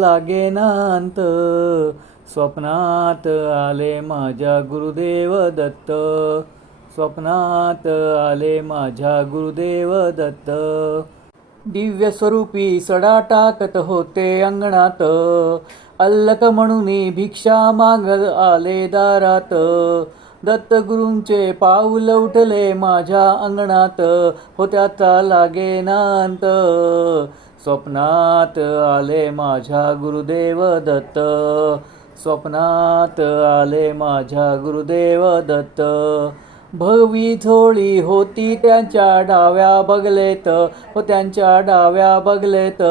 लागेनांत स्वप्नात आले माझ्या गुरुदेव दत्त. स्वप्नात आले माझ्या गुरुदेव दत्त. दिव्य स्वरूपी सडा टाकत होते अंगणात. अल्लक म्हणून भिक्षा मागत आले दारात. दत्तगुरूंचे पाऊल उठले माझ्या अंगणात. होत्याचा लागेनांत स्वप्नात आले माझ्या गुरुदेव दत्त. स्वप्नात आले माझ्या गुरुदेव दत्त. भवी झोळी होती त्यांच्या डाव्या बगलेत व त्यांच्या डाव्या बगलेत.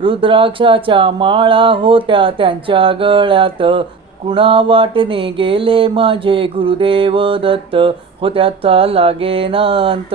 रुद्राक्षाच्या माळा होत्या त्यांच्या गळ्यात. कुणा वाटणे गेले माझे गुरुदेव दत्त हो त्याचा लागेनांत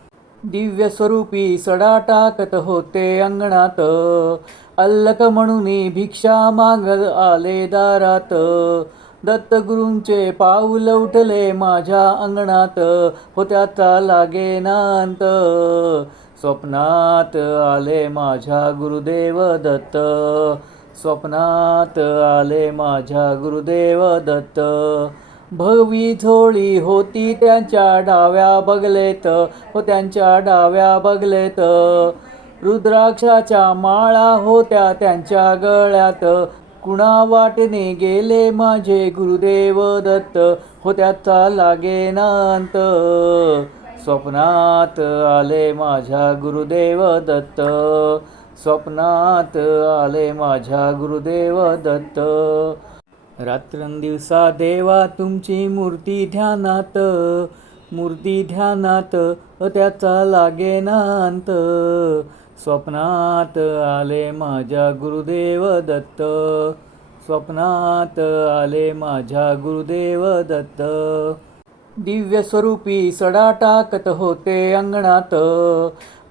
दिव्य स्वरूपी सडा टाकत होते अंगणात. अल्लक म्हणून भिक्षा मागत आले दारात. दत्तगुरूंचे पाऊल उठले माझ्या अंगणात. होत्याचा लागेनांत स्वप्नात आले माझ्या गुरुदेव दत्त. स्वप्नात आले माझ्या गुरुदेव दत्त. भवी झोळी होती त्यांच्या डाव्या बगलेत व त्यांच्या डाव्या बगलेत. रुद्राक्षाच्या माळा होत्या त्यांच्या गळ्यात. कुणा वाटेने गेले माझे गुरुदेव दत्त हो त्याचा लागेनांत. स्वप्नात आले माझ्या गुरुदेव दत्त. स्वप्नात आले माझ्या गुरुदेव दत्त. रात्रंदिवसा देवा तुमची मूर्ती ध्यानात. मूर्ती ध्यानात त्याचा लागेनांत स्वप्नात आले माझ्या गुरुदेव दत्त. स्वप्नात आले माझ्या गुरुदेव दत्त. दिव्य स्वरूपी सडा टाकत होते अंगणात.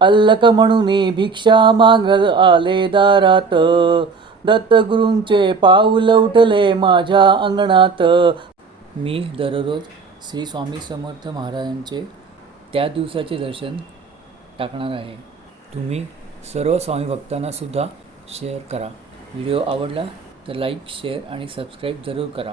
अल्लक म्हणून भिक्षा मागत आले दारात. दत्तगुरूंचे पाऊल उठले माझ्या अंगणात. मी दररोज श्री स्वामी समर्थ महाराजांचे त्या दिवसाचे दर्शन टाकणार आहे. तुम्ही सर्व स्वामी भक्तांना सुद्धा शेअर करा. व्हिडिओ आवडला तर लाईक शेअर आणि सबस्क्राईब जरूर करा.